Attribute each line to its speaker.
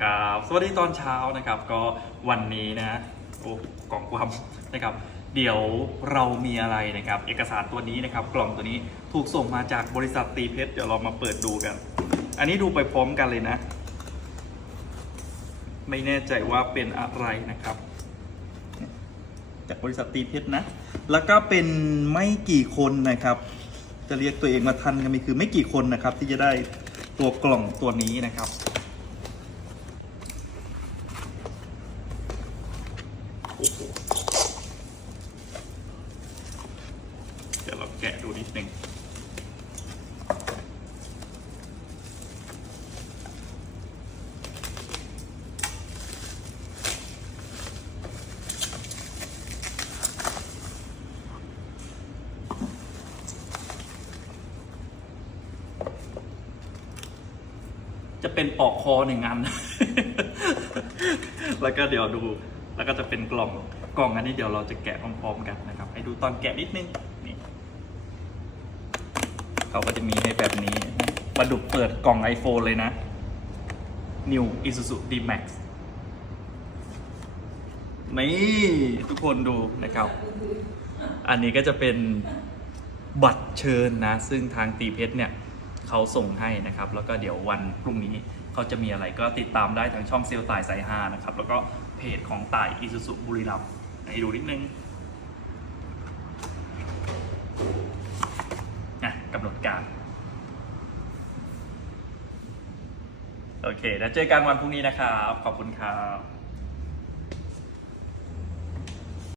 Speaker 1: ครับสวัสดีตอนเช้านะครับก็วันนี้นะโอ้กล่องความนะครับ เดี๋ยวเรามีอะไรนะครับ เอกสารตัวนี้นะครับ กล่องตัวนี้ถูกส่งมาจากบริษัทตีเพชรเดี๋ยวเรามาเปิดดูกัน อันนี้ดูไปพร้อมกันเลยนะ ไม่แน่ใจว่าเป็นอะไรนะครับ จากบริษัทตีเพชรนะ แล้วก็เป็นไม่กี่คนนะครับ จะเรียกตัวเองมาทันกันไหมคือไม่กี่คนนะครับ ที่จะได้ตัวกล่องตัวนี้นะครับ โอ้โห เดี๋ยวเราแกะดูนิดนึงจะเป็นปอกคอหนึ่งอัน แล้วก็เดี๋ยวดู แล้วก็จะเป็นกล่องกล่องอันนี้เดี๋ยวเราจะแกะพร้อมๆกันนะครับ ให้ดูตอนแกะนิดนึงนี่เขาก็จะมีให้แบบนี้ประดุกเปิดกล่อง iPhone เลยนะ New Isuzu D-Max นี่ทุกคนดูนะครับ อันนี้ก็จะเป็นบัตรเชิญนะ ซึ่งทางตีเพชรเนี่ยเขาส่งให้นะครับ แล้วก็เดี๋ยววันพรุ่งนี้ เขาจะมีอะไรก็ติดตามได้ทางช่องเซลล์ต่ายสายฮานะครับ แล้วก็เพจของต่ายอิสุสุบุรีรัมย์ให้ดูนิดนึงนะกำหนดการ โอเค แล้วเจอกันวันพรุ่งนี้นะครับ ขอบคุณครับ